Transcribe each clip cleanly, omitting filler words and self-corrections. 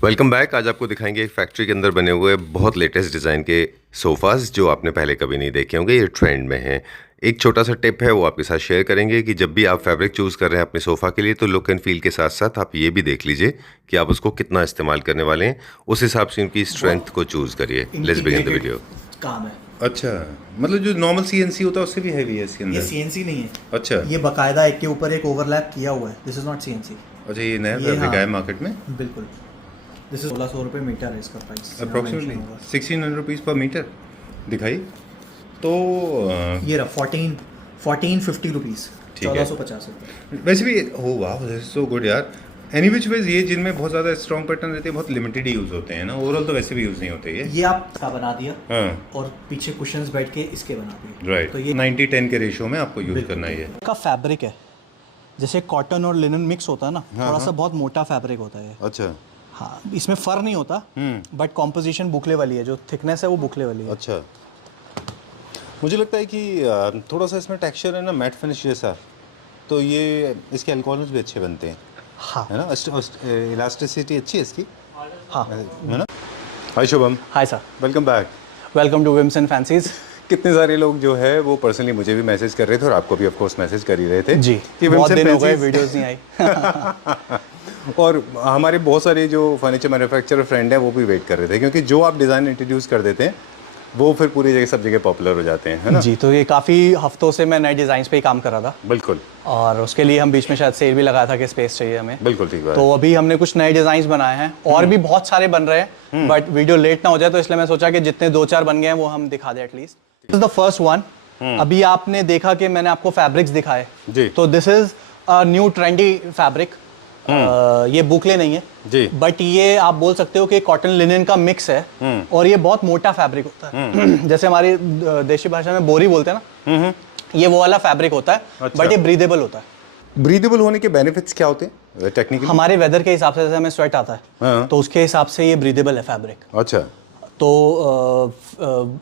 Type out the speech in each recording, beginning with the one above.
Welcome back. आज आपको दिखाएंगे एक फैक्ट्री के अंदर बने हुए बहुत लेटेस्ट डिज़ाइन के सोफ़ाज़ जो आपने पहले कभी नहीं देखे होंगे। ये ट्रेंड में हैं। एक छोटा सा टिप है वो आपके साथ शेयर करेंगे कि जब भी आप फैब्रिक चूज़ कर रहे हैं अपने सोफ़ा के लिए तो लुक एंड फील के साथ साथ आप ये भी देख लीजिए कि आप उसको कितना इस्तेमाल करने वाले हैं, उस हिसाब से उनकी स्ट्रेंथ को चूज़ करिए। Let's begin the video. काम है। अच्छा, मतलब जो नॉर्मल सीएनसी होता है उससे भी हैवी है इसके अंदर? ये सीएनसी नहीं है। अच्छा, ये बकायदा एक के ऊपर एक ओवरलैप किया हुआ है। This is not CNC. अच्छा, ये नया फैब्रिक है मार्केट में? बिल्कुल। दिस इज 1600 रुपये मीटर है इसका प्राइस। अप्रोक्सीमेटली 1600 रुपीज़ पर मीटर दिखाई तो ये रहा 1450 रुपीज़, 1450 रुपये। वैसे भी हो वाह, सो गुड यार। एनी विच वेज ये जिनमें बहुत ज़्यादा स्ट्रॉन्ग पैटर्न रहते हैं बहुत लिमिटेड ही यूज़ होते हैं ना, ओवरऑल तो वैसे भी यूज़ नहीं होते ये आप का बना दिया। हाँ, और पीछे कुशन्स बैठ के इसके बना दिए। राइट। तो ये 90-10 के रेशियो में आपको यूज़ करना है ये। का फैब्रिक है, जैसे कॉटन और लिनन मिक्स होता है ना, थोड़ा सा बहुत मोटा फैब्रिक होता है। अच्छा, हाँ, इसमें फर नहीं होता, बट कॉम्पोजिशन बुकले वाली है, जो थिकनेस है वो बुकले वाली है। अच्छा, मुझे लगता है कि थोड़ा सा इसमें टेक्सचर है ना मैट फिनिश जैसा, तो ये इसके अल्कोहल्स भी अच्छे बनते हैं। हाँ, है ना, इलास्टिसिटी अच्छी है इसकी। हाँ, है ना। Hi Shubham, hi sir, welcome back. Welcome to whims and fancies. कितने सारे लोग जो है वो पर्सनली मुझे भी मैसेज कर रहे थे और आपको भी ऑफ कोर्स मैसेज कर ही रहे थे जी कि बहुत Vims and दिन हो गए Fancies- वीडियोस नहीं आई। और हमारे बहुत सारे जो फर्नीचर मैन्युफैक्चरर फ्रेंड हैं वो भी वेट कर रहे थे, क्योंकि जो आप डिज़ाइन इंट्रोड्यूस कर देते हैं वो फिर पूरी जगह सब जगह पॉपुलर हो जाते हैं, है ना। जी, तो ये काफ़ी हफ्तों से मैं नए डिज़ाइंस पे ही काम कर रहा था, बिल्कुल और उसके लिए हम बीच में शायद सेल भी लगाया था कि स्पेस चाहिए हमें। बिल्कुल ठीक बात। तो अभी हमने कुछ नए डिज़ाइंस बनाए हैं और भी बहुत सारे बन रहे हैं, बट वीडियो लेट ना हो जाए तो इसलिए मैं सोचा कि जितने 2-4 बन गए हैं वो हम दिखा दें at least. This is the first one. अभी आपने देखा कि मैंने आपको फैब्रिक्स दिखाए जी। तो this is a new trendy fabric. ये बुकले नहीं है जी, बट ये आप बोल सकते हो कि कॉटन लिनन का मिक्स है, और ये बहुत मोटा फैब्रिक होता है। जैसे हमारी देशी भाषा में बोरी बोलते हैं ना, ये वो वाला फैब्रिक होता है। अच्छा। बट ये ब्रीदेबल होता है। ब्रीदेबल होने के बेनिफिट्स क्या होते हैं टेक्निकली? हमारे वेदर के हिसाब से, जैसे हमें स्वेट आता है, हाँ। तो उसके हिसाब से ये ब्रीदेबल है फैब्रिक। अच्छा, तो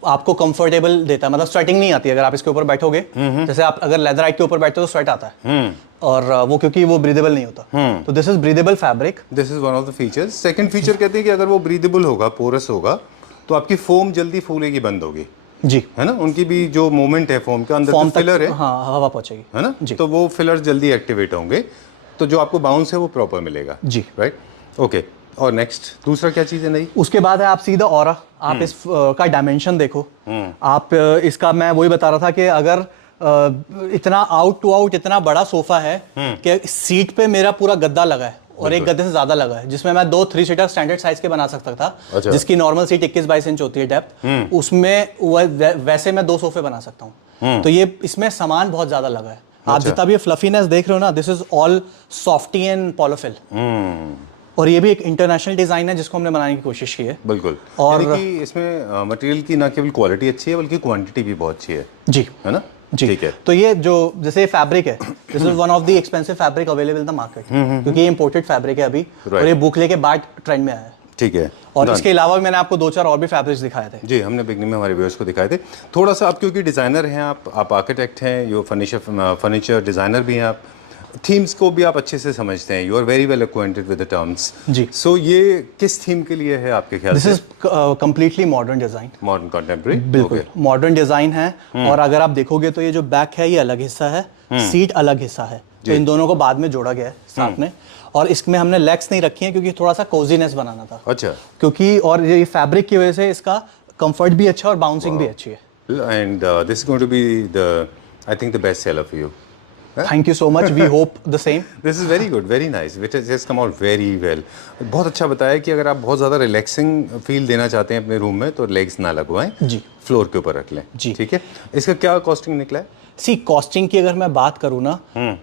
आपको कंफर्टेबल देता है, मतलब स्वेटिंग नहीं आती अगर आप इसके ऊपर बैठोगे। जैसे आप अगर लेदराइट के ऊपर बैठते हो तो स्वेट आता है, और वो क्योंकि वो ब्रीदेबल नहीं होता। तो this is breathable fabric. This is one of the features. Second feature कहते हैं कि अगर वो ब्रीदेबल होगा, पोरस होगा, तो आपकी फोम जल्दी फूलेगी बंद होगी, जी, है ना। उनकी भी जो मूवमेंट है फोम का, अंदर जो फिलर है, हाँ, हवा पहुंचेगी, है ना जी। तो वो फिलर जल्दी एक्टिवेट होंगे, तो जो आपको बाउंस है वो प्रॉपर मिलेगा। जी, राइट, ओके। और नेक्स्ट दूसरा क्या चीज़ है नई? उसके बाद है आप सीधा ऑरा। आप इस का डायमेंशन देखो। आप इसका मैं वही बता रहा था कि अगर इतना आउट टू आउट इतना बड़ा सोफा है कि सीट पे मेरा पूरा गद्दा लगा है और एक गद्दे से ज्यादा लगा है, जिसमें मैं 2 3 सीटर स्टैंडर्ड साइज के बना सकता था। अच्छा। जिसकी नॉर्मल सीट 21-22 इंच होती है डेप्थ, उसमें वैसे मैं 2 सोफे बना सकता हूँ। तो ये इसमें सामान बहुत ज्यादा लगा है। आप जितना भी फ्लफीनेस देख रहे हो ना, this is all softy and पॉलोफिल। और ये भी एक इंटरनेशनल डिजाइन है जिसको हमने बनाने की कोशिश की है। बिल्कुल। और यानी कि इसमें मटेरियल की ना केवल क्वालिटी अच्छी है बल्कि क्वांटिटी भी बहुत अच्छी है, जी, है ना। जी, ठीक है। तो ये जो जैसे फैब्रिक है, this is one of the expensive fabric available in the market, क्योंकि ये इंपोर्टेड फैब्रिक है अभी, और ये बुकले के बाद ट्रेंड में आया है। ठीक है। और इसके अलावा भी मैंने आपको 2-4 और भी फैब्रिक्स दिखाए थे। जी, हमने बिगनिंग में हमारे व्यूअर्स को दिखाए थे। थोड़ा सा आप क्योंकि डिज़ाइनर हैं, आप आर्किटेक्ट हैं, यो फर्नीचर डिज़ाइनर भी हैं, आप थीम्स को भी आप अच्छे से समझते हैं, you are very well acquainted with the terms. जी। सो ये किस थीम के लिए है आपके ख्याल दिस से? Is completely modern design. Modern contemporary. बिल्कुल मॉडर्न डिजाइन है। और अगर आप देखोगे तो ये जो बैक है ये अलग हिस्सा है, सीट अलग हिस्सा है, तो इन दोनों को बाद में जोड़ा गया है साथ में। और इसमें हमने लेग्स नहीं रखी हैं क्योंकि थोड़ा सा कोजीनेस बनाना था। अच्छा। क्योंकि और ये फैब्रिक की वजह से इसका कंफर्ट भी अच्छा और बाउंसिंग भी अच्छी है। And this is going to be the, I think, the best seller for you. Thank you so much, we hope the same. This is very good, very nice, which is come out very well. बहुत अच्छा बताया कि अगर आप बहुत ज़्यादा relaxing feel देना चाहते हैं अपने रूम में तो लेग्स ना लगवाएं, जी, फ्लोर के ऊपर रख लें। जी, ठीक है। इसका क्या कॉस्टिंग निकला है? सी, कॉस्टिंग की अगर मैं बात करूँ ना,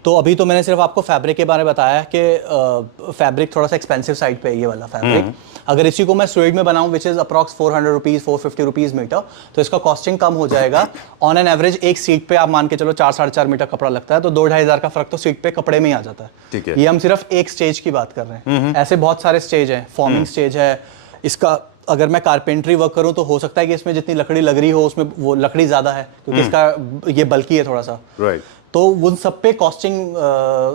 तो अभी तो मैंने सिर्फ आपको फैब्रिक के बारे में बताया कि फैब्रिक थोड़ा सा एक्सपेंसिव साइड पे है ये वाला फैब्रिक। अगर इसी को मैं स्वेड में बनाऊं which is approx 400 rupees 450 rupees metre, तो इसका कॉस्टिंग कम हो जाएगा। ऑन एन एवरेज एक सीट पे आप मान के चलो 4-4.5 मीटर कपड़ा लगता है, तो 2-2.5 हज़ार का फर्क तो सीट पे कपड़े में ही आ जाता है। ठीक है। ये हम सिर्फ एक स्टेज की बात कर रहे हैं। ऐसे बहुत सारे स्टेज हैं, फॉर्मिंग स्टेज है इसका। अगर मैं कारपेंट्री वर्क करूं तो हो सकता है कि इसमें जितनी लकड़ी लग रही हो उसमें वो लकड़ी ज्यादा है, क्योंकि इसका ये बल्कि है थोड़ा सा। राइट। तो उन सब पे कॉस्टिंग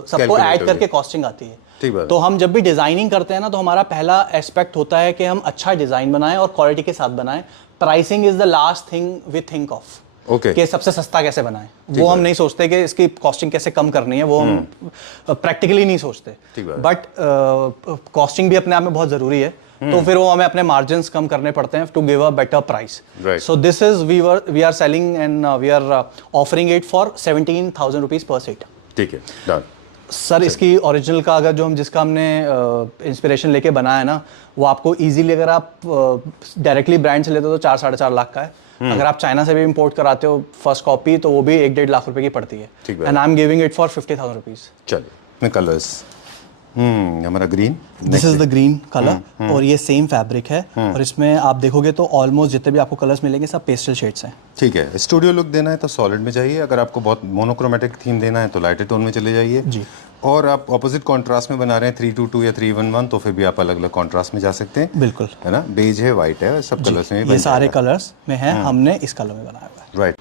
सबको ऐड करके कॉस्टिंग आती है। ठीक बात है। तो हम जब भी डिजाइनिंग करते हैं ना, तो हमारा पहला एस्पेक्ट होता है कि हम अच्छा डिजाइन बनाएं और क्वालिटी के साथ बनाएं। Pricing is the last thing we think of, okay कि सबसे सस्ता कैसे बनाएं। वो हम नहीं सोचते कि इसकी कॉस्टिंग कैसे कम करनी है, वो हम प्रैक्टिकली नहीं सोचते। ठीक बात है। बट कॉस्टिंग भी अपने आप में बहुत ज़रूरी है, तो फिर वो हमें अपने मार्जिन्स कम करने पड़ते हैं to give a better price. Right. So this is we are selling and we are offering it for 17,000 rupees per seat. ठीक है, डन। सर इसकी ओरिजिनल का अगर जो हम जिसका हमने इंस्पिरेशन लेके बनाया है ना, वो आपको इजीली अगर आप डायरेक्टली ब्रांड से लेते हो तो 4-4.5 लाख का है। अगर आप चाइना से भी इंपोर्ट कराते हो फर्स्ट कॉपी, तो वो भी 1-1.5 लाख रुपए की पड़ती है। ठीक है। And I am giving it for 50,000 rupees. चलिए कलर्स, हमारा green, this is the green colour, और ये सेम फैब्रिक है, और इसमें आप देखोगे तो ऑलमोस्ट जितने भी आपको कलर्स मिलेंगे सब पेस्टल शेड्स हैं। ठीक है। स्टूडियो लुक देना है तो सॉलिड में जाइए, अगर आपको बहुत मोनोक्रोमेटिक थीम देना है तो लाइटर टोन में चले जाइए जी। और आप ऑपोजिट कॉन्ट्रास्ट में बना रहे हैं 322 या 311, तो फिर भी आप अलग अलग कॉन्ट्रास्ट में जा सकते हैं। बिल्कुल, है ना, बेज है, वाइट है, सब कलर्स में ये सारे कलर्स में है, हमने इस कलर में बनाया हुआ है। Right.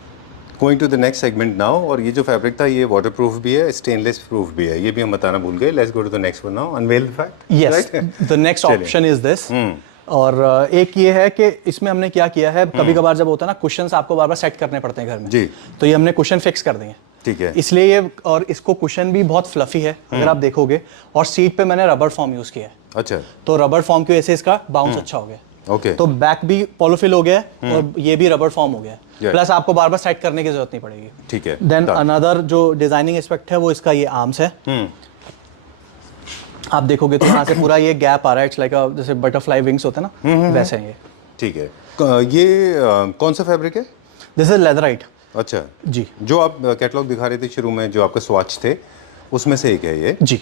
Going to the next segment now, और ये जो फैब्रिक था ये वाटर प्रूफ भी है, स्टेनलेस प्रूफ भी है, ये भी हम बताना भूल गए। Let's go to the next one now, unveil the fact. Yes, the next option is this. और एक ये है कि इसमें हमने क्या किया है, कभी कभार जब होता है ना कुशन्स आपको बार बार सेट करने पड़ते हैं घर में, जी। तो ये हमने कुशन फिक्स कर दिए। ठीक है। इसलिए ये, और इसको कुशन भी बहुत फ्लफी है अगर आप देखोगे, और सीट पे मैंने रबर फॉर्म यूज किया है। अच्छा, तो रबर फॉर्म की वजह से इसका बाउंस अच्छा हो गया। ओके। तो बैक भी पॉलोफिल हो गया है और ये भी रबर फॉर्म हो गया है, Yeah. प्लस आपको बार बार सेट करने की जरूरत नहीं पड़ेगी। ठीक है। देन अनदर जो डिजाइनिंग एस्पेक्ट है वो इसका ये आर्म्स है। आप देखोगे तो यहाँ से पूरा ये गैप आ रहा है, इट्स लाइक जैसे बटरफ्लाई विंग्स होते हैं ना, वैसे हैं ये। ठीक है। ये कौन सा फैब्रिक है? This is leatherette. अच्छा जी जो आप कैटलॉग दिखा रहे थे शुरू में, जो आपके स्वॉच थे उसमें से एक है ये। जी।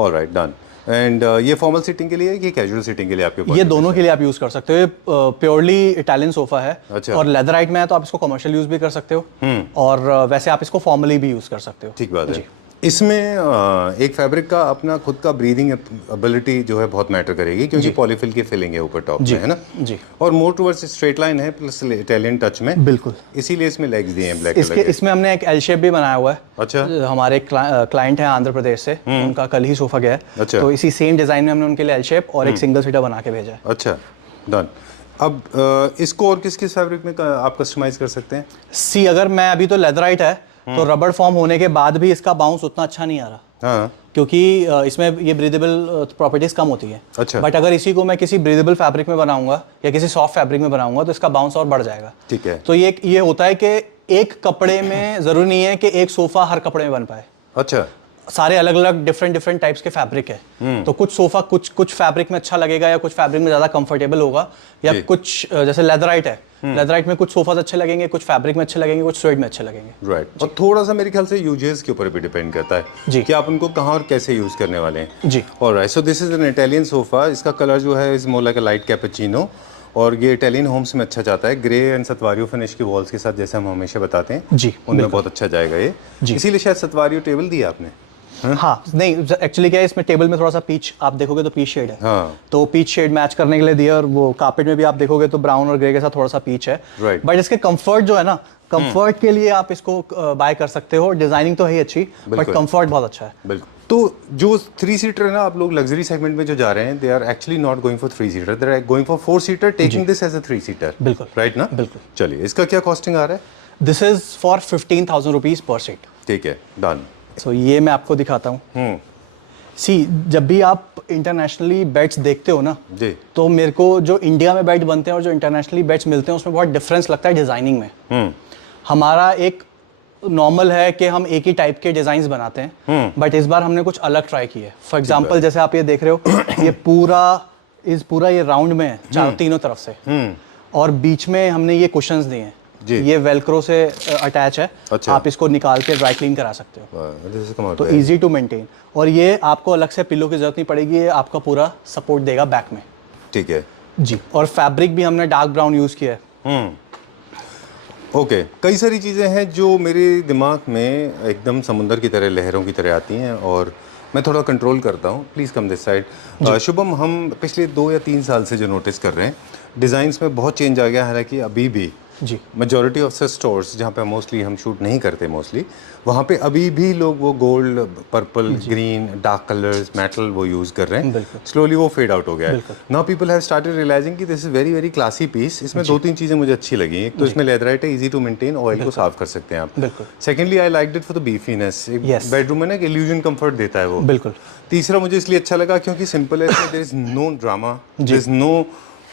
Alright, done. एंड ये फॉर्मल सीटिंग के लिए है कि कैजुअल सीटिंग के लिए आपके पास? ये दोनों के लिए आप यूज कर सकते हो। ये प्योरली इटालियन सोफा है। अच्छा। और लेदराइट में है तो आप इसको कमर्शियल यूज भी कर सकते हो, और वैसे आप इसको फॉर्मली भी यूज कर सकते हो। ठीक बात है। इसमें एक फैब्रिक का अपना खुद का ब्रीदिंग एबिलिटी जो है बहुत मैटर करेगी, क्योंकि पॉलीफिल की फिलिंग है ऊपर टॉप में, है ना जी। और मोर टुवर्ड्स स्ट्रेट लाइन है, प्लस इटालियन टच में। बिल्कुल। इसीलिए इसमें लेग्स दिए हैं ब्लैक इसके कलर के। इसमें हमने एक एल शेप भी बनाया हुआ है। अच्छा। हमारे क्लाइंट है आंध्र प्रदेश से, उनका कल ही सोफा गया है। अच्छा। तो इसी सेम डिजाइन में हमने उनके लिए एल शेप और एक सिंगल सीटर बना के भेजा है। अच्छा, डन। अब इसको और किस किस फैब्रिक में आप कस्टमाइज कर सकते हैं? सी अगर मैं अभी तो लेदराइट है, तो रबर फॉर्म होने के बाद भी इसका बाउंस उतना अच्छा नहीं आ रहा, हाँ। क्योंकि इसमें ये ब्रीदेबल प्रॉपर्टीज कम होती है। अच्छा। बट अगर इसी को मैं किसी ब्रीदेबल फैब्रिक में बनाऊंगा या किसी सॉफ्ट फैब्रिक में बनाऊंगा तो इसका बाउंस और बढ़ जाएगा। ठीक है। तो ये होता है कि एक कपड़े में जरूरी नहीं है कि एक सोफा हर कपड़े में बन पाए। अच्छा। सारे अलग अलग डिफरेंट टाइप्स के फैब्रिक है, तो कुछ सोफा कुछ फैब्रिक में अच्छा लगेगा या कुछ फैब्रिक में ज्यादा कंफर्टेबल होगा, या कुछ जैसे लेदराइट है, लेदराइट में कुछ सोफास अच्छे लगेंगे, कुछ फैब्रिक में अच्छे लगेंगे, कुछ स्वेड में अच्छे लगेंगे। राइट। और थोड़ा सा मेरे ख्याल से यूजेस के ऊपर भी डिपेंड करता है जी। कि आप उनको कहाँ और कैसे यूज करने वाले हैं। जी। Alright, so this is an Italian sofa. इसका कलर जो है is more like a light cappuccino, और ये इटालियन होम्स में अच्छा जाता है। ग्रे एंड सतवारियो फिनिश की वॉल्स के साथ, जैसे हम हमेशा बताते हैं जी, उनमें बहुत अच्छा जाएगा ये। इसीलिए शायद सतवारियो टेबल दिया आपने। हाँ, नहीं एक्चुअली क्या है, इसमें टेबल में थोड़ा सा पीच आप देखोगे तो पीच शेड है। हाँ। तो पीच शेड मैच करने के लिए दिया, और वो कार्पेट में भी आप देखोगे तो ब्राउन और ग्रे के साथ थोड़ा सा पीच है। Right. बट इसके कंफर्ट जो है ना, कंफर्ट के लिए आप इसको बाय कर सकते हो। डिजाइनिंग तो है ही अच्छी, बट कंफर्ट बहुत अच्छा है। बिल्कुल। तो जो 3 सीटर है ना, आप लोग लग्जरी सेगमेंट में जो जा रहे हैं, they are actually not going for 3 seater, they are going for 4 seater, taking this as a 3 seater. बिल्कुल। राइट ना? बिल्कुल। चलिए, इसका क्या कॉस्टिंग आ रहा है? This is for 15,000 rupees per seat. ठीक है, डन। सो ये मैं आपको दिखाता हूँ। सी जब भी आप इंटरनेशनली बेड्स देखते हो ना, जी। तो मेरे को जो इंडिया में बेड बनते हैं और जो इंटरनेशनली बेड्स मिलते हैं उसमें बहुत डिफरेंस लगता है डिजाइनिंग में। हमारा एक नॉर्मल है कि हम एक ही टाइप के डिजाइन बनाते हैं, बट इस बार हमने कुछ अलग ट्राई किया है। फॉर एग्जाम्पल जैसे आप ये देख रहे हो, ये पूरा ये राउंड में है तीनों तरफ से, और बीच में हमने ये कुशंस दिए हैं। ये वेलक्रो से अटैच है। अच्छा। आप इसको निकाल के ड्राई क्लीन करा सकते हो, This is come out तो very- इजी टू मेंटेन। और ये आपको अलग से पिलो की जरूरत नहीं पड़ेगी, ये आपका पूरा सपोर्ट देगा बैक में। ठीक है जी। और फैब्रिक भी हमने डार्क ब्राउन यूज किया है। ओके। कई सारी चीज़ें हैं जो मेरे दिमाग में एकदम समुंदर की तरह, लहरों की तरह आती हैं, और मैं थोड़ा कंट्रोल करता हूँ। Please come this side. Shubham, हम पिछले 2 या 3 साल से जो नोटिस कर रहे हैं, डिज़ाइंस में बहुत चेंज आ गया, हालांकि अभी भी जी। मेजॉरिटी ऑफ सच स्टोर्स जहाँ पे मोस्टली हम शूट नहीं करते मोस्टली, वहाँ पे अभी भी लोग वो gold, purple, green, dark colours, metal वो यूज़ कर रहे हैं। स्लोली वो फेड आउट हो गया है। Now people have started realising कि this is very very classy piece. इसमें 2-3 चीज़ें मुझे अच्छी लगी। एक तो इसमें लेदराइट है, इजी टू मेंटेन, ऑयल को साफ कर सकते हैं आप। Secondly I liked it for the beefiness. Bedroom में ना एक इल्यूजन कंफर्ट देता है वो। बिल्कुल। तीसरा मुझे इसलिए अच्छा लगा क्योंकि सिंपल है, there is no drama, there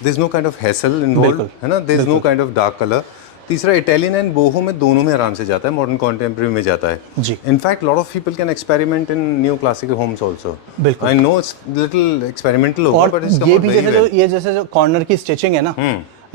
is no kind of hassle involve, है ना, there is no kind of dark colour. तीसरा इटालियन एंड बोहो में दोनों में आराम से जाता है, मॉडर्न कॉन्टेम्प्रेरी में जाता है जी। In fact lot of people can experiment in new classical homes also. बिल्कुल। I know it's little experimental होगा, और बट इट्स ये भी जैसे जो कॉर्नर की स्टिचिंग है ना,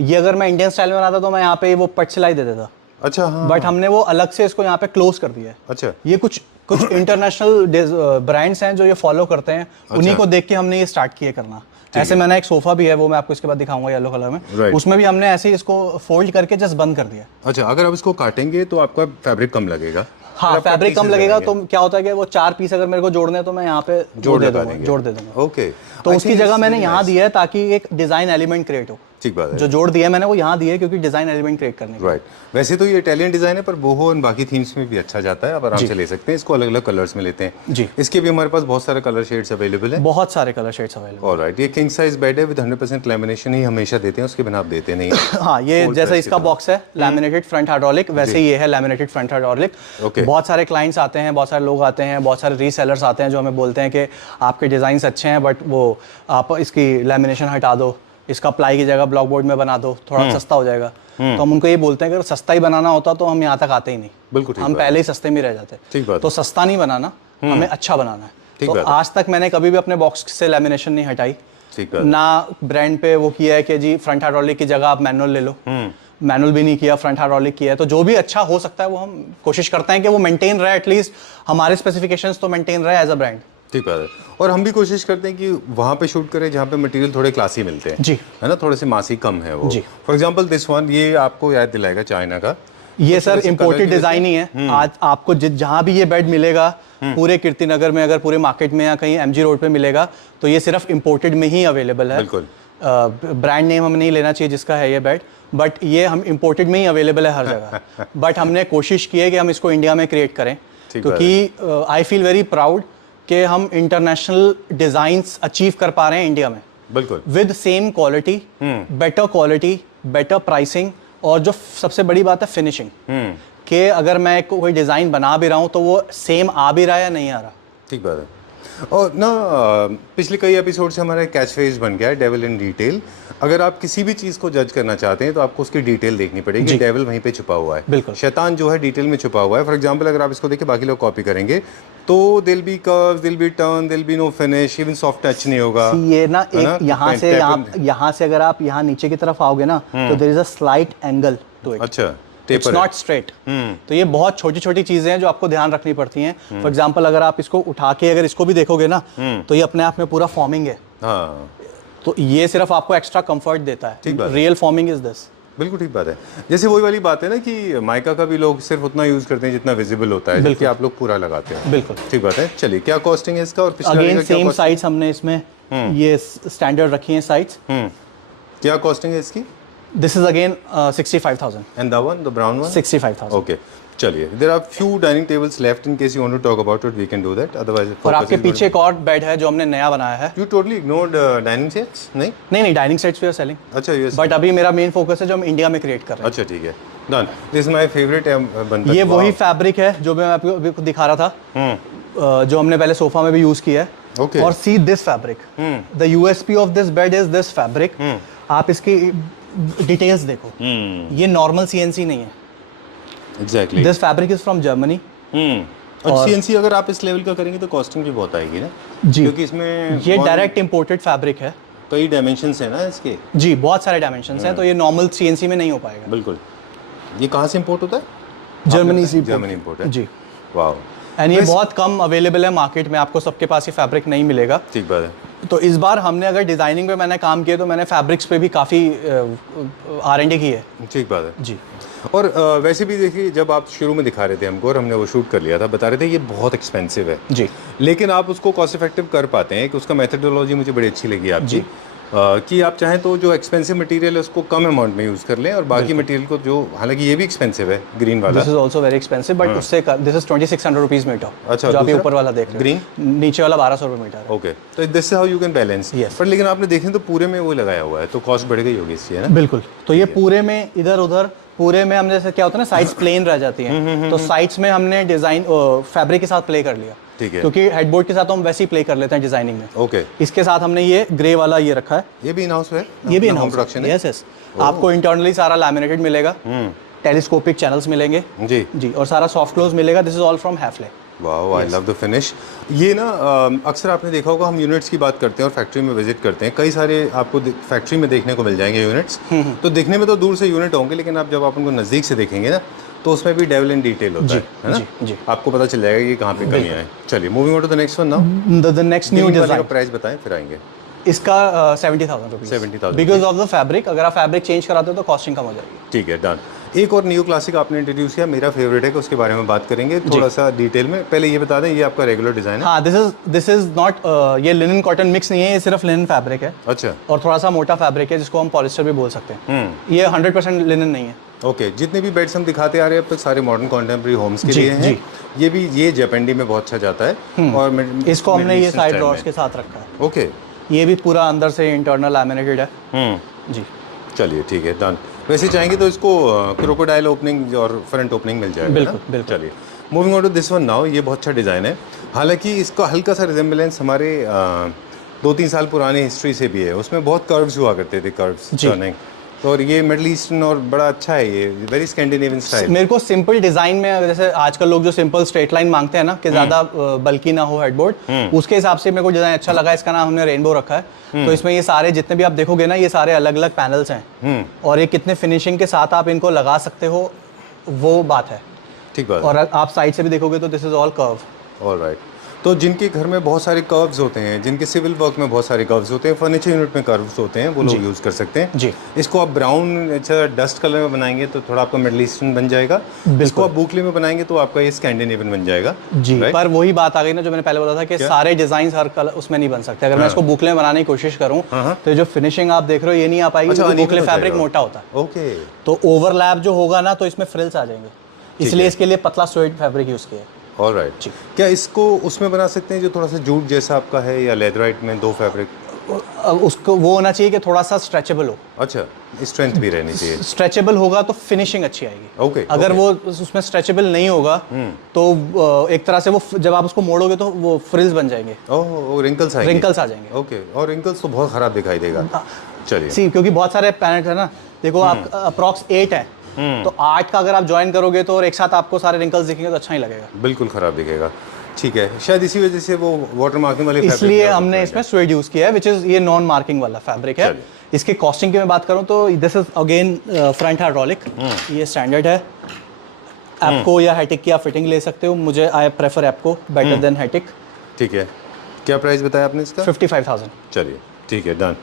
ये अगर मैं इंडियन स्टाइल में बनाता तो मैं यहाँ पे वो पट सिलाई दे देता। अच्छा, हाँ। बट हमने वो अलग से इसको यहाँ पे क्लोज कर दिया है। अच्छा। ये कुछ इंटरनेशनल ब्रांड्स हैं जो ये फॉलो करते हैं, उन्हीं को देख के हमने ये स्टार्ट किया करना। ऐसे मैंने एक सोफा भी है, वो मैं आपको इसके बाद दिखाऊंगा येलो कलर में। उसमें भी हमने ऐसे ही इसको फोल्ड करके जस्ट बंद कर दिया। अच्छा, अगर आप इसको काटेंगे तो आपका फैब्रिक कम लगेगा। हाँ, फैब्रिक कम लगेगा। तो क्या होता है कि वो 4 पीस अगर मेरे को जोड़ने हैं तो मैं यहाँ पे जोड़ दे दूंगा। ओके। तो उसकी जगह मैंने यहाँ दिया है ताकि एक डिजाइन एलिमेंट क्रिएट हो। ठीक बात है। जो जोड़ दिया है मैंने वो यहाँ दिया है क्योंकि डिजाइन एलिमेंट क्रिएट करने के लिए। राइट। वैसे तो ये इटालियन डिजाइन है, पर बोहो और बाकी थीम्स में भी अच्छा जाता है, आप आराम से ले सकते हैं इसको। अलग अलग कलर्स में लेते हैं जी। इसके भी हमारे पास बहुत सारे कलर शेड्स अवेलेबल है। बहुत सारे कलर शेड्स अवेलेबल। ऑलराइट। ये किंग साइज बेड है विद 100% लैमिनेशन ही हमेशा देते हैं, उसके बिना आप देते नहीं। हाँ, ये जैसे इसका बॉक्स है लैमिनेटेड फ्रंट हाइड्रोलिक, वैसे ये है लैमिनेटेड फ्रंट हाइड्रोलिक। बहुत सारे क्लाइंट्स आते हैं, बहुत सारे लोग आते हैं, बहुत सारे रीसेलर्स आते हैं जो हमें बोलते हैं कि आपके डिजाइन अच्छे हैं बट वो आप इसकी लैमिनेशन हटा दो, इसका प्लाई की जगह ब्लॉक बोर्ड में बना दो, थोड़ा सस्ता हो जाएगा। तो हम उनको ये बोलते हैं कि अगर सस्ता ही बनाना होता तो हम यहाँ तक आते ही नहीं। बिल्कुल, हम पहले ही सस्ते में रह जाते। ठीक बात। तो सस्ता नहीं बनाना, हमें अच्छा बनाना है। तो आज तक मैंने कभी भी अपने बॉक्स से लैमिनेशन नहीं हटाई, ना ब्रांड पे वो किया है कि जी फ्रंट हाइड्रोलिक की जगह आप मैनुअल ले लो। मैनुअल भी नहीं किया, फ्रंट हाइड्रोलिक किया है। तो जो भी अच्छा हो सकता है वो हम कोशिश करते हैं कि वो मेंटेन रहे, एटलीस्ट हमारे स्पेसिफिकेशंस तो मेंटेन रहे एज अ ब्रांड। ठीक बात है। और हम भी कोशिश करते हैं कि वहाँ पे शूट करें जहाँ पे मटेरियल थोड़े क्लासी मिलते हैं जी, है ना, थोड़े से मासी कम है वो। फॉर एग्जांपल दिस वन, ये आपको याद दिलाएगा चाइना का। ये सर इंपोर्टेड डिजाइन ही है। आज आपको जहाँ भी ये बेड मिलेगा पूरे कीर्तिनगर में, अगर पूरे मार्केट में या कहीं एमजी रोड पे मिलेगा तो ये सिर्फ इंपोर्टेड में ही अवेलेबल है। बिल्कुल। ब्रांड नेम हमें नहीं लेना चाहिए जिसका है ये बेड, बट ये हम इंपोर्टेड में ही अवेलेबल है हर जगह। बट हमने कोशिश की है कि हम इसको इंडिया में क्रिएट करें, क्योंकि आई फील वेरी प्राउड कि हम इंटरनेशनल डिजाइन्स अचीव कर पा रहे हैं इंडिया में। बिल्कुल। With same quality, better quality, better pricing, और जो सबसे बड़ी बात है फिनिशिंग, कि अगर मैं कोई डिजाइन बना भी रहा हूं तो वो सेम आ भी रहा है या नहीं आ रहा। ठीक बात है। और ना पिछले कई एपिसोड से हमारा कैच फ्रेज बन गया है डेविल इन डिटेल। अगर आप किसी भी चीज़ को जज करना चाहते हैं तो आपको उसकी डिटेल देखनी पड़ेगी। डेविल वहीं पे छुपा हुआ है, बिल्कुल। शैतान जो है डिटेल में छुपा हुआ है। फॉर एग्जांपल अगर आप इसको देखिए, बाकी लोग कॉपी करेंगे तो it'll be curves, it'll be turn, it'll be no finish, even soft touch नहीं होगा। ये ना एक यहाँ से अगर आप यहाँ नीचे की तरफ आओगे ना तो there is a slight angle to it. अच्छा, इट्स नॉट स्ट्रेट। तो ये बहुत छोटी छोटी चीजें हैं जो आपको ध्यान रखनी पड़ती हैं। फॉर एग्जांपल अगर आप इसको उठा के अगर इसको भी देखोगे ना तो ये अपने आप में पूरा फॉर्मिंग है। हाँ। तो ये सिर्फ आपको एक्स्ट्रा कंफर्ट देता है। Real forming is this. बिल्कुल ठीक बात है। जैसे वही वाली बात है ना कि माइका का भी लोग सिर्फ उतना यूज करते हैं जितना विजिबल होता है, जबकि आप लोग पूरा लगाते हैं। बिल्कुल ठीक बात है। चलिए, क्या कॉस्टिंग है इसका? और अगेन सेम साइट्स हमने इसमें ये स्टैंडर्ड रखी हैं साइट्स। क्या कॉस्टिंग है इसकी? This is again 65,000. And the one, the brown one? 65,000. Okay. चलिए, there are few dining tables left in case you want to talk about it. We can do that. Otherwise, और आपके पीछे एक और bed है जो हमने नया बनाया है। You totally ignored dining sets? नहीं, डाइनिंग सेट्स भी आर सेलिंग। अच्छा, yes. बट अभी मेरा मेन फोकस है जो हम इंडिया में क्रिएट कर रहे हैं। अच्छा, ठीक है। Done. This is my favorite बंधन। ये वही फैब्रिक है जो मैं आपको अभी दिखा रहा था, जो हमने पहले सोफा में भी यूज किया है। Okay. और see this fabric, the USP of this bed is this fabric. आप इसकी डिटेल्स देखो, ये नॉर्मल सीएनसी नहीं है। Exactly. This fabric is from Germany. और सीएनसी अगर आप इस लेवल का करेंगे तो कॉस्टिंग भी बहुत आएगी ना जी, क्योंकि इसमें ये डायरेक्ट इंपोर्टेड फैब्रिक है। कई डायमेंशंस है ना इसके। जी, बहुत सारे डायमेंशंस हैं, तो ये नॉर्मल सीएनसी में नहीं हो पाएगा। बिल्कुल। ये कहाँ से इंपोर्ट होता है? जर्मनी से। जर्मनी इंपोर्ट है जी। वाओ। एंड ये बहुत कम अवेलेबल है मार्केट में, आपको सबके पास ये फैब्रिक नहीं मिलेगा। ठीक बात है। तो इस बार हमने अगर डिजाइनिंग पे मैंने काम किया तो मैंने फैब्रिक्स पे भी काफ़ी R&D की है। ठीक बात है जी। और वैसे भी देखिए, जब आप शुरू में दिखा रहे थे हमको और हमने वो शूट कर लिया था, बता रहे थे ये बहुत एक्सपेंसिव है जी, लेकिन आप उसको कॉस्ट इफेक्टिव कर पाते हैं। कि उसका मेथडोलॉजी मुझे बड़ी अच्छी लगी आपकी कि आप चाहें तो जो एक्सपेंसिव मटेरियल है उसको कम अमाउंट में यूज़ कर लें और बाकी मटेरियल को जो, हालांकि ये भी एक्सपेंसिव है ग्रीन वाला। This is also very expensive but उससे दिस इज 2600 रुपीज मीटर। अच्छा, जो आप ये दूसरा? ऊपर वाला देख रहे ग्रीन? नीचे वाला 1200 रुपये मीटर है। ओके, तो this is how you can balance. Yes. पर लेकिन आपने देखें तो पूरे में वो लगाया हुआ है, तो कॉस्ट बढ़ गई होगी इसकी, है ना? बिल्कुल। तो ये पूरे में इधर उधर पूरे में हम जैसे क्या होता है ना, साइड्स प्लेन रह जाती हैं, तो साइड्स में हमने डिजाइन फैब्रिक के साथ प्ले कर लिया। ठीक है। क्योंकि हेडबोर्ड के साथ तो हम वैसे ही प्ले कर लेते हैं डिजाइनिंग में। ओके, इसके साथ हमने ये ग्रे वाला ये रखा है, ये भी इन हाउस है, ये भी होम प्रोडक्शन है। Yes yes. आपको इंटरनली सारा लैमिनेटेड मिलेगा, टेलीस्कोपिक चैनल्स मिलेंगे जी जी, और सारा सॉफ्ट क्लोज मिलेगा। This is all from Hafele. वाह, आई लव द फिनिश। ये ना अक्सर आपने देखा होगा, हम यूनिट्स की बात करते हैं और फैक्ट्री में विजिट करते हैं, कई सारे आपको फैक्ट्री में देखने को मिल जाएंगे यूनिट्स। तो देखने में तो दूर से यूनिट होंगे, लेकिन आप जब आप उनको नज़दीक से देखेंगे ना, तो उसमें भी डेवल इन डिटेल होता है ना? जी। आपको पता चल जाएगा कि कहाँ पे कमियाँ हैं। चलिए, moving on to the next one now. The next new का डिजाइन प्राइस बताएं, फिर आएंगे। इसका 70,000 rupees 70,000 because of the fabric. अगर आप फैब्रिक चेंज कराते हो तो कॉस्टिंग कम हो जाएगी। ठीक है, डन। एक और न्यू क्लासिक आपने इंट्रोड्यूस किया, मेरा फेवरेट है, कि उसके बारे में बात करेंगे थोड़ा सा डिटेल में। पहले ये बता दें, ये आपका रेगुलर डिजाइन है? हाँ, दिस इज नॉट, ये लिनन कॉटन मिक्स नहीं है, ये सिर्फ लिनन फैब्रिक है। अच्छा। और थोड़ा सा मोटा फैब्रिक है जिसको हम पॉलिस्टर भी बोल सकते हैं। ये 100% लिनन नहीं है। ओके, जितने भी बेड्स हम दिखाते आ रहे हैं अब तक सारे मॉडर्न कॉन्टेम्प्रेरी होम्स के लिए हैं। ये भी, ये जापानी में बहुत अच्छा जाता है। और इसको हमने ये साइड ड्रॉर्स के साथ रखा है। ओके, ये भी पूरा अंदर से इंटरनल लैमिनेटेड है। जी, चलिए ठीक है, डन। वैसे चाहेंगे तो इसको क्रोकोडाइल ओपनिंग और फ्रंट ओपनिंग मिल जाएगा। बिल्कुल, बिल्कुल। चलिए, moving on to this one now. ये बहुत अच्छा डिज़ाइन है, हालांकि इसका हल्का सा रिजेम्बलेंस हमारे 2-3 साल पुराने हिस्ट्री से भी है। उसमें बहुत कर्व्स हुआ करते थे, कर्व्स टर्निंग। और ये मिडल ईस्टर्न और बड़ा अच्छा है, ये वेरी स्कैंडिनेवियन स्टाइल। मेरे को सिंपल डिजाइन में, जैसे आजकल लोग जो सिंपल स्ट्रेट लाइन मांगते हैं ना, कि ज्यादा बल्कि ना हो हेडबोर्ड, उसके हिसाब से मेरे को डिजाइन अच्छा लगा। इसका नाम हमने रेनबो रखा है। तो इसमें ये सारे जितने भी आप देखोगे ना, ये सारे अलग अलग पैनल्स हैं, और ये कितने फिनिशिंग के साथ आप इनको लगा सकते हो, वो बात है। ठीक बात। और आप साइड से भी देखोगे तो this is all curve. Alright. तो जिनके घर में बहुत सारे कर्व्स होते हैं, जिनके सिविल वर्क में बहुत सारे कर्व्स होते हैं, फर्नीचर यूनिट में कर्व्स होते हैं, वो लोग यूज़ कर सकते हैं जी। इसको आप ब्राउन अच्छा डस्ट कलर में बनाएंगे तो थोड़ा आपका मिडल ईस्टर्न बन जाएगा। इसको आप बुकले में बनाएंगे तो आपका ये स्कैंडिनेवियन बन जाएगा जी। पर वही बात आ गई ना, जो मैंने पहले बोला था कि सारे डिजाइन हर कलर उसमें नहीं बन सकते। अगर मैं इसको बुकले में बनाने की कोशिश करूं तो जो फिनिशिंग आप देख रहे हो ये नहीं आ पाएगी, क्योंकि बुकले फैब्रिक मोटा होता है। ओके, तो ओवरलैप जो होगा ना, तो इसमें फ्रिल्स आ जाएंगे, इसलिए इसके लिए पतला स्वेट फैब्रिक यूज किया है। ऑलराइट। क्या इसको उसमें बना सकते हैं जो थोड़ा सा जूट जैसा आपका है, या लेदराइट में 2 फैब्रिक? उसको वो होना चाहिए कि थोड़ा सा स्ट्रेचेबल हो। अच्छा, स्ट्रेंथ भी रहनी चाहिए। स्ट्रेचेबल होगा तो फिनिशिंग अच्छी आएगी। ओके, अगर वो उसमें स्ट्रेचेबल नहीं होगा तो एक तरह से वो जब आप उसको मोड़ोगे तो वो फ्रिल्स बन जाएंगे। ओह, रिंकल्स आएंगे। रिंकल्स आ जाएंगे। ओके, और रिंकल्स तो बहुत खराब दिखाई देगा। चलिए, सी, क्योंकि बहुत सारे पैनल है ना, देखो आप अप्रॉक्स 8 है, तो 8 का अगर आप ज्वाइन करोगे तो और एक साथ आपको सारे रिंकल्स दिखेंगे तो अच्छा ही लगेगा। बिल्कुल खराब दिखेगा। ठीक है, शायद इसी वजह से वो वाटर मार्किंग वाले इसलिए हमने इसमें स्वेड यूज किया है, विच इज ये नॉन मार्किंग वाला फैब्रिक है। इसकी कॉस्टिंग की मैं बात करूं तो this is again front hydraulic, ये स्टैंडर्ड है। एप्को या हैटिक की आप फिटिंग ले सकते हो, मुझे आई प्रेफर एप्को बेटर देन हैटिक। ठीक है, क्या प्राइस बताया आपने इसका? 55,000। चलिए ठीक है, डन।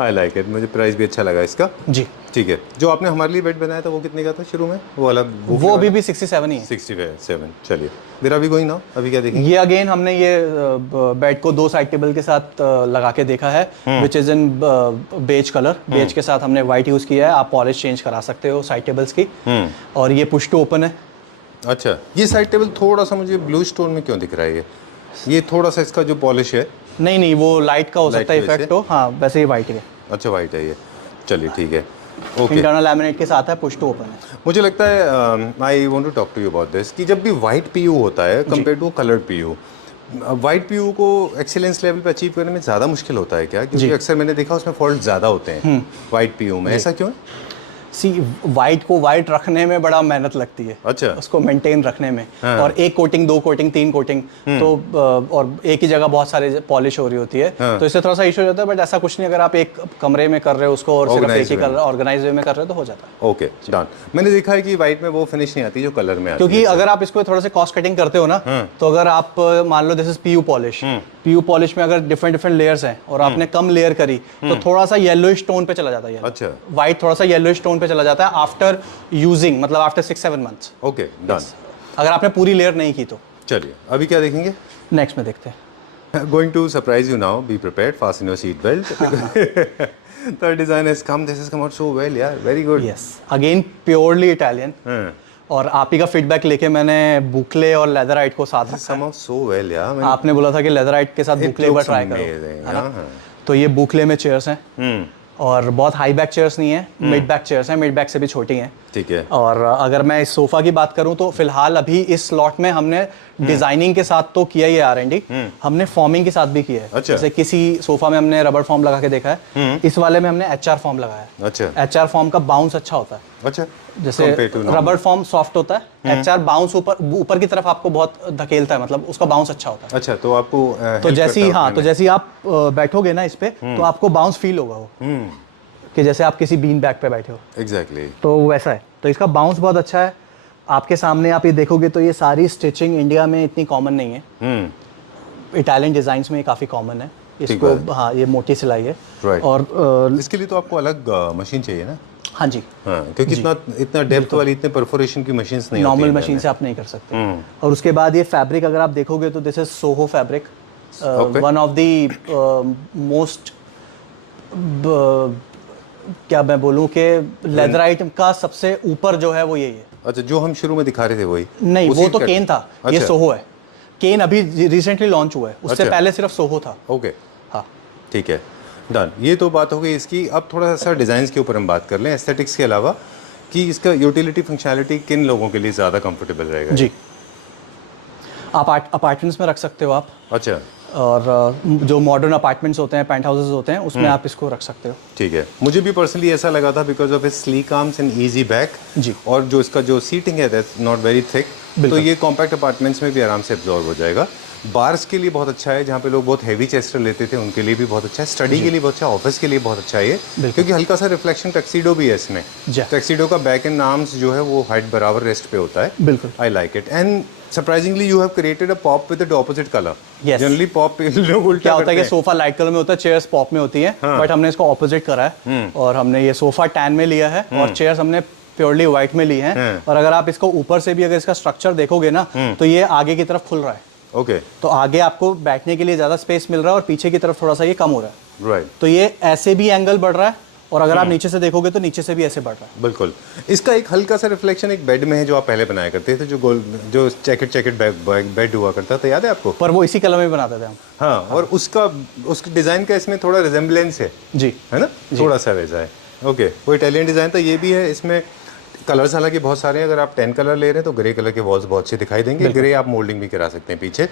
आई लाइक इट, मुझे प्राइस भी अच्छा लगा इसका। जी ठीक है, जो आपने हमारे लिए बेड बनाया था वो कितने का था शुरू में? वो वाला वो अभी भी 67 ही है। 67। चलिए, मेरा भी गोइंग ना, अभी क्या देखेंगे? ये अगेन हमने ये बेड को 2 साइड टेबल के साथ लगा के देखा है, which is in beige colour. Beige के साथ हमने व्हाइट यूज किया है। आप पॉलिश चेंज करा सकते हो साइड टेबल्स की। और ये पुश टू ओपन है। अच्छा, ये साइड टेबल थोड़ा सा मुझे ब्लू स्टोन में क्यों दिख रहा है? ये थोड़ा सा इसका जो पॉलिश है, नहीं वो लाइट का हो सकता है इफेक्ट हो। हाँ, वैसे ही वाइट है। अच्छा, वाइट है ये। चलिए ठीक है, ओके। इंटरनल लैमिनेट के साथ है, पुश टू ओपन है। मुझे लगता है I want to talk to you about this, कि जब भी वाइट पीयू होता है compare to coloured PU, white PU को एक्सीलेंस लेवल पे अचीव करने में ज़्यादा मुश्किल होता है क्या? क्योंकि अक्सर मैंने देखा उसमें फॉल्ट ज़्यादा होते हैं वाइट पीयू में, ऐसा क्यों है? सी, वाइट को वाइट रखने में बड़ा मेहनत लगती है। अच्छा, उसको मेंटेन रखने में। और एक कोटिंग, 2 कोटिंग, 3 कोटिंग, तो और एक ही जगह बहुत सारे पॉलिश हो रही होती है। तो इससे थोड़ा सा इशू होता है, बट ऐसा कुछ नहीं। अगर आप एक कमरे में कर रहे हो उसको और सिर्फ एक ही कलर ऑर्गेनाइज वे में कर रहे हो तो हो जाता है। Okay, done. मैंने देखा है कि वाइट में वो फिनिश नहीं आती जो कलर में आती है। क्योंकि अगर आप इसको थोड़ा सा कॉस्ट कटिंग करते हो ना, तो अगर आप मान लो this is PU polish, PU polish में अगर डिफरेंट लेयर्स हैं और आपने कम लेयर करी तो थोड़ा सा येलोइश टोन पे चला जाता है। अच्छा, व्हाइट थोड़ा सा येलोइश टोन पे चला जाता है आफ्टर यूजिंग, मतलब आफ्टर 6-7 मंथ्स। Okay, done. अगर आपने पूरी लेयर नहीं की तो। चलिए, अभी क्या देखेंगे? नेक्स्ट में देखते हैं। Going to surprise you now. Be prepared. Fasten your seat belt. The design has come. This has come out so well. Yeah, very good. Yes again purely Italian, और आप ही का फीडबैक लेके मैंने बुकले और लेदराइट को साथ रखा Come out so well. Yeah. I mean, आपने बोला था कि लेदराइट के साथ it बुकले एक बार looks ट्राई करो, amazing. है ना? हाँ. तो ये बुकले में चेयर्स हैं, और बहुत हाई बैक चेयर्स नहीं है, मिड बैक चेयर्स हैं, मिड बैक से भी छोटी हैं। ठीक है। और अगर मैं इस सोफा की बात करूं तो फिलहाल अभी इस स्लॉट में हमने डिजाइनिंग के साथ तो किया ही R&D, हमने फॉर्मिंग के साथ भी किया है। अच्छा। जैसे किसी सोफा में हमने रबर फॉर्म लगा के देखा है, इस वाले में हमने HR फॉर्म लगाया है। अच्छा। HR फॉर्म का बाउंस अच्छा होता है। अच्छा। जैसे Compared to normal. Rubber form soft होता है, HR बाउंस ऊपर की तरफ आपको बहुत धकेलता है, मतलब उसका बाउंस अच्छा होता है। अच्छा, तो आपको तो जैसे ही आप बैठोगे ना इस पे, तो आपको बाउंस फील होगा वो, कि जैसे आप किसी बीन बैग पे बैठे हो। एग्जैक्टली। तो वैसा है, तो इसका बाउंस बहुत अच्छा है। आपके सामने आप ये देखोगे तो ये सारी स्टिचिंग इंडिया में इतनी कॉमन नहीं है, इटालियन डिजाइन्स में ये काफ़ी कॉमन है। इसको हाँ, ये मोटी सिलाई है। Right. और इसके लिए तो आपको अलग मशीन चाहिए ना? हाँ जी, हाँ, क्योंकि इतना डेप्थ वाली, इतने परफोरेशन की मशीन्स नहीं होती नॉर्मल हैं मशीन से आप नहीं कर सकते। और उसके बाद ये फैब्रिक अगर आप देखोगे तो this is Soho fabric, one of the most, क्या मैं बोलूँ कि लेदर आइटम का सबसे ऊपर जो है वो यही है। अच्छा, जो हम शुरू में दिखा रहे थे वही? नहीं, वो तो केन था, ये अच्छा। सोहो है। केन अभी रिसेंटली लॉन्च हुआ है, उससे अच्छा। पहले सिर्फ सोहो था। ओके, हाँ ठीक है, डन। ये तो बात हो गई इसकी। अब थोड़ा सा डिज़ाइंस के ऊपर हम बात कर लें, एस्थेटिक्स के अलावा, कि इसका यूटिलिटी फंक्शनैलिटी किन लोगों के लिए ज़्यादा कंफर्टेबल रहेगा? जी, आप अपार्टमेंट्स में रख सकते हो आप, अच्छा, और जो मॉडर्न अपार्टमेंट्स होते हैं, पेंट हाउसेज होते हैं, उसमें आप इसको रख सकते हो। ठीक है। मुझे भी पर्सनली ऐसा लगा था because of its sleek arms and easy back. जी। और जो इसका जो सीटिंग है दैट्स नॉट वेरी थिक, तो ये कॉम्पैक्ट अपार्टमेंट्स में भी आराम से एब्जॉर्ब हो जाएगा। बार्स के लिए बहुत अच्छा है, जहाँ पे लोग बहुत हैवी चेस्टर लेते थे उनके लिए भी बहुत अच्छा है, स्टडी के लिए बहुत अच्छा, ऑफिस के लिए बहुत अच्छा है ये, क्योंकि हल्का सा रिफ्लेक्शन टक्सीडो भी है इसमें। टक्सीडो का बैक एंड आर्म्स जो है वो हाइट बराबर रेस्ट पे होता है। बिल्कुल। I like it. And surprisingly you have created a pop with the opposite colour. Yes. Generally pop लोग उल्टा क्या होता है करते कि सोफा लाइट कलर में होता है, चेयर्स पॉप में होती हैं, बट हमने इसको ऑपोजिट करा है, और हमने ये सोफा टैन में लिया है, और चेयर्स हमने प्योरली व्हाइट में ली हैं। और अगर आप इसको ऊपर से भी अगर इसका स्ट्रक्चर देखोगे ना, तो ये आगे की तरफ खुल रहा है। ओके। तो आगे आपको बैठने के लिए ज़्यादा स्पेस मिल रहा है, और पीछे की तरफ थोड़ा सा ये कम हो रहा है। राइट। तो ये ऐसे भी एंगल बढ़ रहा है, और अगर आप नीचे से देखोगे तो नीचे से भी ऐसे बढ़ रहा है। बिल्कुल। इसका एक हल्का सा रिफ्लेक्शन एक बेड में है जो आप पहले बनाया करते थे, जो गोल जो चेकेट बेड हुआ करता था, याद है आपको? पर वो इसी कलर में बनाते थे हम। हाँ, और उसके डिज़ाइन का इसमें थोड़ा रिजेम्बलेंस जी, है ना, थोड़ा सा वैसा है। ओके, वो इटालियन डिज़ाइन था, ये भी है। इसमें कलर्स हालांकि बहुत सारे हैं, अगर आप 10 कलर ले रहे हैं तो ग्रे कलर के वॉल्स बहुत अच्छे दिखाई देंगे। ग्रे आप मोल्डिंग भी करा सकते हैं पीछे,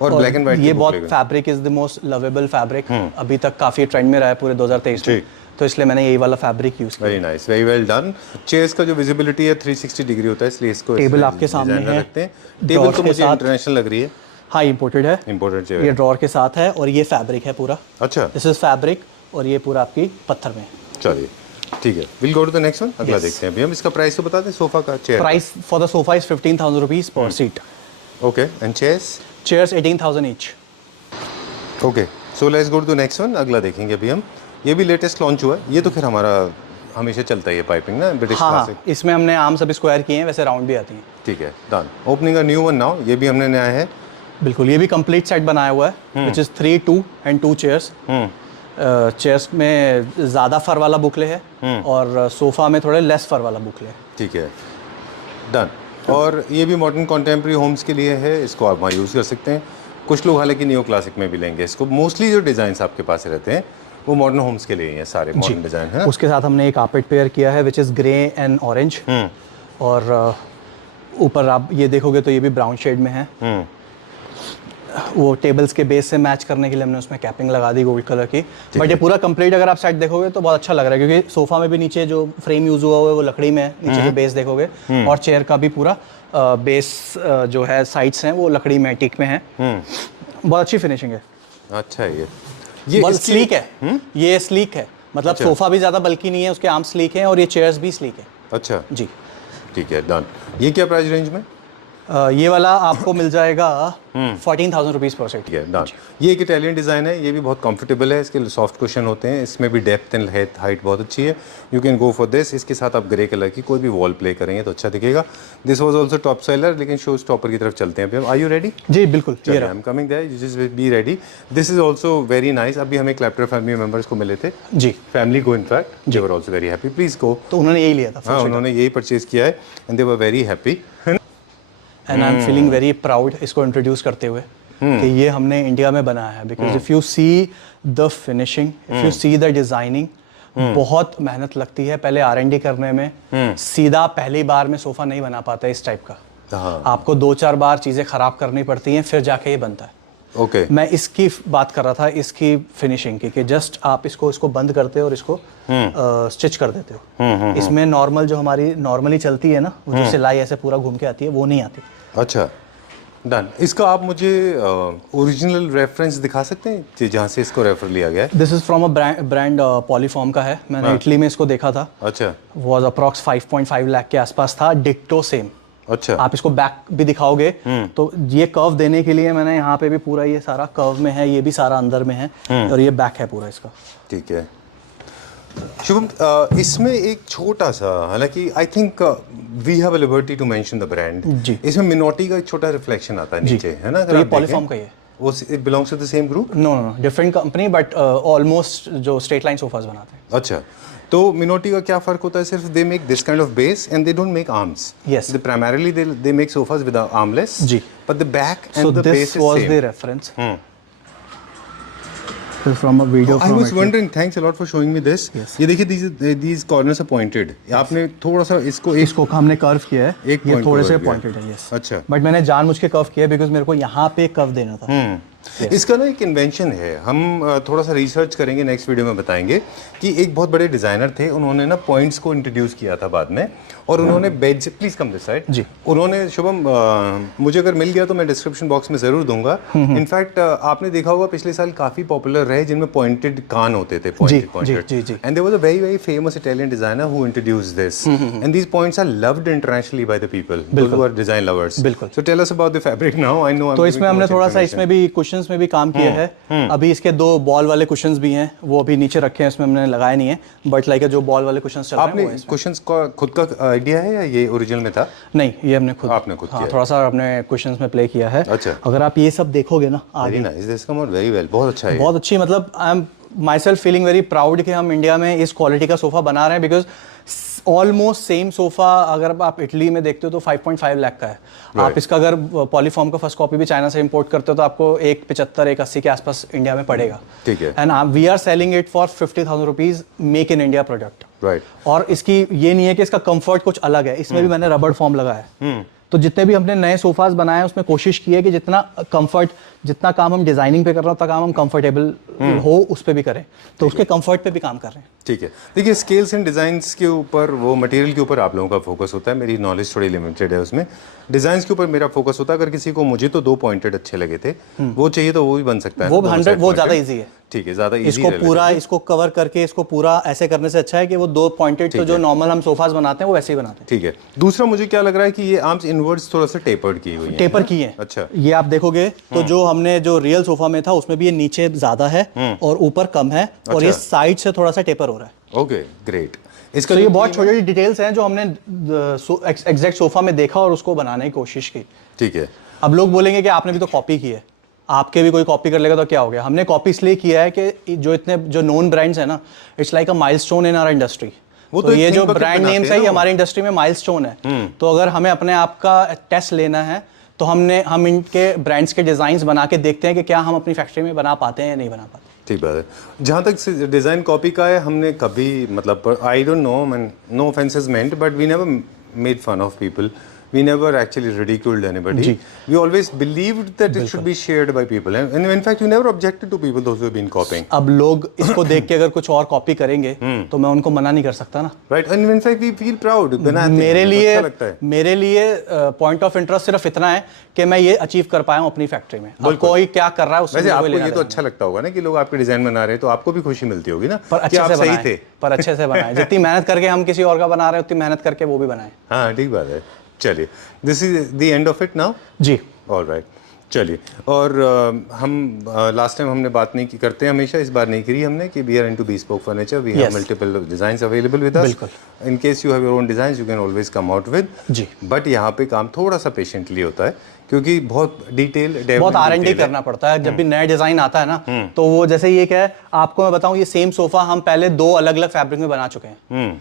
और ब्लैक एंड व्हाइट। ये बहुत fabric is the most lovable fabric, अभी तक काफ़ी ट्रेंड में रहा है पूरे 2023 में, तो इसलिए मैंने यही वाला फैब्रिक यूज़ किया। Very nice, very well done. Chairs का जो विजिबिलिटी है 360 डिग्री होता है, इसलिए इसको टेबल आपके सामने है, रखते हैं। टेबल तो मुझे इंटरनेशनल लग रही है। हाँ, इंपोर्टेड है, इंपोर्टेड चेयर। ये ड्रॉर के साथ है, और ये फैब्रिक है पूरा। अच्छा, दिस इज फैब्रिक, और ये पूरा आपकी पत्थर में। चलिए ठीक है, will go to the next one. अगला देखते हैं अभी हम। इसका प्राइस तो बता दें सोफा का, chair price for the sofa is 15,000 rupees per seat. Okay, and chairs? Chairs 18,000 each. Okay, so let's go to the next one. अगला देखेंगे अभी हम। ये भी लेटेस्ट लॉन्च हुआ है। ये तो फिर हमारा हमेशा चलता है ये पाइपिंग ना, ब्रिटिश क्लासिक। इसमें हमने आर्म्स अभी स्क्वायर किए हैं, वैसे राउंड भी आती हैं। ठीक है, done. Opening a new one now. ये भी हमने नया है। बिल्कुल, ये भी कंप्लीट सेट बनाया हुआ है, which is 3, 2 and 2 chairs. Chairs में ज़्यादा फर वाला बुकले है, और सोफा में थोड़े लेस फर वाला बुकले है। ठीक है, डन। और ये भी मॉडर्न कॉन्टेम्प्रेरी होम्स के लिए है, इसको आप वहाँ यूज़ कर सकते हैं। कुछ लोग हालांकि नियो क्लासिक में भी लेंगे इसको। मोस्टली जो डिज़ाइंस आपके पास रहते हैं वो मॉडर्न होम्स के लिए ही हैं, सारे मॉडर्न डिज़ाइन है। उसके साथ हमने एक कार्पेट पेयर किया है, which is grey and orange, और ऊपर आप ये देखोगे तो ये भी ब्राउन शेड में है। वो टेबल्स के बेस से मैच करने के लिए हमने उसमें कैपिंग लगा दी गोल्ड कलर की। बट ये पूरा कंप्लीट अगर आप साइड देखोगे तो बहुत अच्छा लग रहा है, क्योंकि सोफा में भी नीचे जो फ्रेम यूज हुआ है वो लकड़ी में है, नीचे जो बेस देखोगे, और चेयर का भी पूरा बेस जो है साइड्स हैं वो लकड़ी में टीक में है। बहुत अच्छी फिनिशिंग है। अच्छा है ये स्लीक है। ये स्लीक है, मतलब सोफा भी ज़्यादा बल्कि नहीं है, उसके आर्म स्लीक हैं, और ये चेयर्स भी स्लीक है। अच्छा जी, ठीक है, डन। ये क्या प्राइस रेंज में? ये वाला आपको मिल जाएगा 14,000 रुपीज़ पर सेट। ठीक है, डन। ये एक इटालियन डिज़ाइन है, ये भी बहुत कंफर्टेबल है, इसके सॉफ्ट कुशन होते हैं, इसमें भी डेप्थ एंड हाइट बहुत अच्छी है। You can go for this. इसके साथ आप ग्रे कलर की कोई भी वॉल प्ले करेंगे तो अच्छा दिखेगा। This was also top seller, लेकिन शो स्टॉपर की तरफ चलते हैं अभी। Are you ready? जी बिल्कुल, ये आई रहा। Am coming there, you just be ready. This is also very nice. अभी हमें क्लैप्टर फैमिली मेंबर्स को मिले थे, जी, फैमिली को in fact, they were also very happy. Please go. तो उन्होंने यही लिया था हाँ, उन्होंने यही परचेज किया है and they were very happy. And I am feeling very proud इसको इंट्रोड्यूस करते हुए कि ये हमने इंडिया में बनाया है। Because if you see the finishing, if you see the designing, बहुत मेहनत लगती है पहले R&D करने में। सीधा पहली बार में सोफ़ा नहीं बना पाता इस टाइप का। हाँ, आपको 2-4 बार चीज़ें ख़राब करनी पड़ती हैं, फिर जाके ये बनता है। ओके। मैं इसकी बात कर रहा था, इसकी फिनिशिंग की, कि जस्ट आप इसको बंद करते हो और इसको स्टिच कर देते हो। इसमें नॉर्मल जो हमारी नॉर्मली चलती है ना, वो जो सिलाई ऐसे पूरा घूम के आती है, वो नहीं आती। अच्छा, डन। इसका आप मुझे ओरिजिनल रेफरेंस दिखा सकते हैं कि जहाँ से इसको रेफर लिया गया है? This is from a brand polyform का है। मैंने इटली में इसको देखा था। अच्छा, वॉज अप्रॉक्स 5.5 लाख के आसपास था, डिक्टो सेम। अच्छा। आप इसको बैक भी दिखाओगे तो ये कर्व देने के लिए मैंने यहाँ पे भी पूरा, ये सारा कर्व में है, ये भी सारा अंदर में है, और ये बैक है पूरा इसका। ठीक है शुभम, इसमें एक छोटा सा, हालांकि I think we have a liberty to mention the brand जी। इसमें मिनोटी का एक छोटा रिफ्लेक्शन आता है नीचे, है ना? तो ये पॉलीफॉर्म का ही है। वो it belongs to the same group? No no, different company, but almost जो स्ट्रेट लाइन सोफास बनाते हैं। अच्छा, तो मिनोटी का क्या फर्क होता है? सिर्फ they make this kind of base and they don't make arms. Yes. They primarily they make sofas with armless, जी। But the back So and the base this is was same. the reference. This is from a video I from was Italy. wondering, thanks a lot for showing me this. Yes. ये देखिए, these corners are pointed. आपने थोड़ा सा इसको इसको हमने curve किया है, एक ये point थोड़े को से कर दिया। पॉइंटेड है। यस, अच्छा। बट मैंने जानबूझ के कर्व किया बिकॉज मेरे को यहाँ पे कर्व देना था। इसका ना एक इन्वेंशन है, हम थोड़ा सा रिसर्च करेंगे, नेक्स्ट वीडियो में बताएंगे कि एक बहुत बड़े डिजाइनर थे, उन्होंने ना पॉइंट्स को इंट्रोड्यूस किया था बाद में, और उन्होंने bed, please come this side जी। उन्होंने, शुभम, मुझे अगर मिल गया तो मैं डिस्क्रिप्शन बॉक्स में जरूर दूंगा। इनफैक्ट आपने देखा होगा पिछले साल काफी पॉपुलर रहे जिनमें पॉइंटेड कान होते थे, पॉइंटेड, जी, जी। And there was a very very famous Italian designer who introduced this, and these points are loved internationally by the people who are design lovers. बिल्कुल। So tell us about the fabric now. I know तो इसमें हमने थोड़ा सा, इसमें भी cushions में भी काम किया है। अभी इसके 2 बॉल वाले कुशंस भी हैं, वो अभी नीचे रखे हैं, इसमें हमने लगाए नहीं है, बट लाइक जो बॉल वाले कुशंस चल रहे हैं वो आपने है इसमें। कुशंस का खुद का आइडिया है या ये ओरिजिनल में था? नहीं, ये हमने खुद, आपने खुद किया है। थोड़ा सा अपने कुशंस में प्ले किया है। अच्छा। अगर आप ये सब देखोगे ना आगे, very nice, this come out very well, बहुत अच्छा है। बहुत अच्छी, मतलब I am my self feeling very proud कि हम इंडिया में इस क्वालिटी का सोफा बना रहे हैं। बिकॉज ऑलमोस्ट सेम सोफा अगर आप इटली में देखते हो तो 5.5 लाख का है। आप इसका अगर पॉलीफॉर्म का फर्स्ट कॉपी भी चाइना से इंपोर्ट करते हो तो आपको 1.75-1.80 के आसपास इंडिया में पड़ेगा। ठीक है। And we are selling it for 50,000 rupees, make in India product. Right. और इसकी ये नहीं है कि इसका कंफर्ट कुछ अलग है, इसमें भी मैंने रबड़ फॉर्म लगाया है। तो जितने भी हमने नए सोफास बनाए हैं उसमें कोशिश की है कि जितना कंफर्ट, जितना काम हम डिजाइनिंग पे कर रहे हैं उतना काम हम कंफर्टेबल हो उस पे भी करें, तो उसके कंफर्ट पे भी काम कर रहे हैं। ठीक है, देखिए स्केल्स एंड डिजाइन्स के ऊपर, वो मटेरियल के ऊपर आप लोगों का फोकस होता है, मेरी नॉलेज थोड़ी लिमिटेड है उसमें। डिजाइन्स के ऊपर मेरा फोकस होता है। अगर किसी को, मुझे तो 2 पॉइंटेड अच्छे लगे थे, वो चाहिए तो वो भी बन सकता है। वो 100 वो ज्यादा इजी है। ठीक है, ज्यादा इजी इसको पूरा, इसको कवर करके इसको पूरा ऐसे करने से अच्छा है कि वो 2 पॉइंटेड, तो जो नॉर्मल हम सोफास बनाते हैं वो वैसे ही बनाते हैं। ठीक है। दूसरा मुझे क्या लग रहा है कि ये आर्म्स इनवर्ड्स थोड़ा सा टेपर्ड की हुई है। टेपर की है। अच्छा। ये आप देखोगे तो जो हमने जो रियल सोफा में था उसमें भी ये नीचे ज्यादा है और ऊपर कम है, और ये साइड से थोड़ा सा टेपर हो रहा है। Okay, great. इसका तो ये बहुत छोटी छोटी डिटेल्स हैं जो हमने एग्जैक्ट सोफा में देखा और उसको बनाने की कोशिश की। ठीक है। अब लोग बोलेंगे कि आपने भी तो कॉपी की है, आपके भी कोई कॉपी कर लेगा तो क्या हो गया। हमने कॉपी इसलिए किया है कि जो नोन ब्रांड्स है ना, it's like a milestone in our industry. तो ये जो ब्रांड नेम्स है ये हमारी इंडस्ट्री में माइलस्टोन है। तो अगर हमें अपने आप का टेस्ट लेना है तो हम इनके ब्रांड्स के डिजाइन्स बना के देखते हैं कि क्या हम अपनी फैक्ट्री में बना पाते हैं या नहीं बना पाते। ठीक बात है। जहाँ तक डिज़ाइन कॉपी का है, हमने कभी, मतलब I don't know, man, no offenses meant, but we never made fun of people, we never actually ridiculed anybody. We always believed that it should be shared by people, and in fact we never objected to people those who have been copying. अब लोग इसको देख के अगर कुछ और copy करेंगे तो मैं उनको मना नहीं कर सकता ना। Right, and in fact we feel proud. मेरे लिए पॉइंट ऑफ इंटरेस्ट सिर्फ इतना है कि मैं ये अचीव कर पाया हूँ अपनी फैक्ट्री में। अब कोई क्या कर रहा है उससे वैसे आपको लेना ये तो अच्छा लगता होगा ना कि लोग आपके डिजाइन बना रहे हैं, तो आपको भी खुशी मिलती होगी ना, पर कि अच्छे आप से सही बनाए, थे। पर अच्छे से बनाए। जितनी मेहनत करके हम किसी और का बना रहे हैं उतनी मेहनत करके वो भी बनाए। हाँ, ठीक बात है। चलिए, this is the end of it now. जी ऑलराइट, चलिए। और हम लास्ट टाइम हमने बात नहीं की करते हैं हमेशा, इस बार नहीं करी हमने कि we are into bespoke furniture, we have Yes. Multiple designs available with us. बिल्कुल। In case you have your own designs you can always come out with. जी। बट यहाँ पे काम थोड़ा सा पेशेंटली होता है क्योंकि बहुत डिटेल बहुत R&D करना पड़ता है जब भी नया डिजाइन आता है ना। तो वो जैसे ये क्या है, आपको मैं बताऊं, ये सेम सोफा हम पहले 2 अलग अलग फैब्रिक में बना चुके हैं।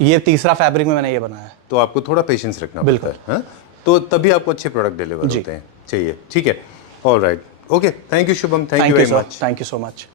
ये तीसरा फैब्रिक में मैंने ये बनाया है। तो आपको थोड़ा पेशेंस रखना बिल्कुल। पड़ता है, हाँ? तो तभी आपको अच्छे प्रोडक्ट डिलीवर होते हैं। चाहिए, ठीक है। Alright, okay, thank you Shubham, thank you very much. Thank you so much.